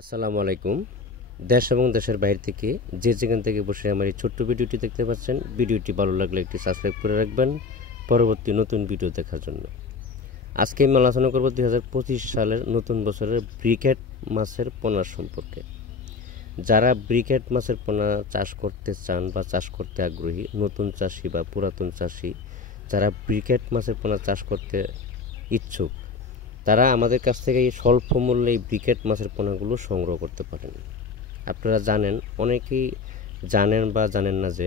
আসসালামু আলাইকুম। দেশ এবং দেশের বাইরে থেকে যে যেখান থেকে বসে আমার এই ছোট্ট ভিডিওটি দেখতে পাচ্ছেন, ভিডিওটি ভালো লাগলে একটি সাবস্ক্রাইব করে রাখবেন পরবর্তী নতুন ভিডিও দেখার জন্য। আজকে আমি আলোচনা করব 2025 সালের নতুন বছরের ব্রিকেট মাছের পোনা সম্পর্কে। যারা ব্রিকেট মাছের পোনা চাষ করতে চান বা চাষ করতে আগ্রহী, নতুন চাষি বা পুরাতন চাষি যারা ব্রিকেট মাছের পোনা চাষ করতে ইচ্ছুক, তারা আমাদের কাছ থেকে এই স্বল্প মূল্যে এই ব্রিকেট মাছের পোনাগুলো সংগ্রহ করতে পারেন। আপনারা জানেন, অনেকেই জানেন বা জানেন না যে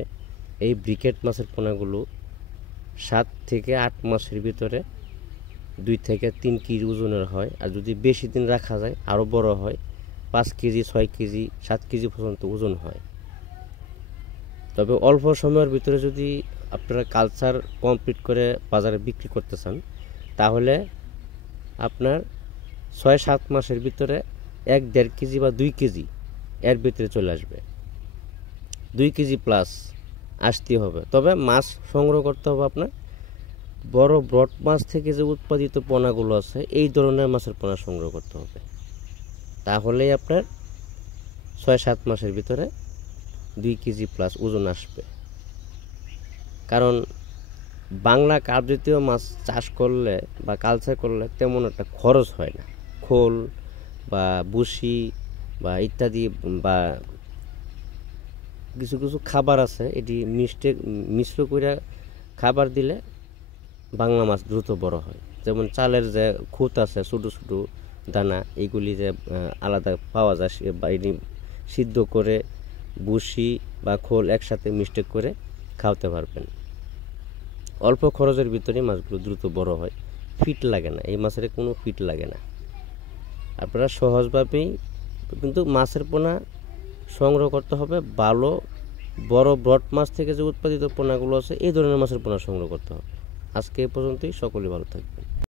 এই ব্রিকেট মাছের পোনাগুলো 7 থেকে 8 মাসের ভিতরে 2 থেকে 3 কেজি ওজনের হয়, আর যদি বেশি দিন রাখা যায় আরও বড় হয়, 5 কেজি 6 কেজি 7 কেজি পর্যন্ত ওজন হয়। তবে অল্প সময়ের ভিতরে যদি আপনারা কালচার কমপ্লিট করে বাজারে বিক্রি করতে চান, তাহলে আপনার 6-7 মাসের ভিতরে 1-1.5 কেজি বা 2 কেজি এর ভিতরে চলে আসবে। 2 কেজি প্লাস আসতে হবে। তবে মাছ সংগ্রহ করতে হবে আপনার বড় ব্রড মাছ থেকে যে উৎপাদিত পোনাগুলো আছে, এই ধরনের মাছের পোনা সংগ্রহ করতে হবে। তাহলেই আপনার 6-7 মাসের ভিতরে 2 কেজি প্লাস ওজন আসবে। কারণ বাংলা কার্প জাতীয় মাছ চাষ করলে বা কালচার করলে তেমন একটা খরচ হয় না। খোল বা বুসি বা ইত্যাদি বা কিছু কিছু খাবার আছে, এটি মিশ্র করে খাবার দিলে বাংলা মাছ দ্রুত বড় হয়। যেমন চালের যে খুঁত আছে, ছোটো ছোটো দানা, এইগুলি যে আলাদা পাওয়া যায়, বা এটি সিদ্ধ করে বুসি বা খোল একসাথে মিক্সড করে খাওয়াতে পারবেন। অল্প খরচের ভিতরে মাছগুলো দ্রুত বড় হয়, ফিট লাগে না, এই মাছের কোনো ফিট লাগে না। আপনারা সহজভাবেই কিন্তু মাছের পোনা সংগ্রহ করতে হবে। ভালো বড় ব্রড মাছ থেকে যে উৎপাদিত পোনাগুলো আছে, এই ধরনের মাছের পোনা সংগ্রহ করতে হবে। আজকে এ পর্যন্তই। সকলে ভালো থাকবেন।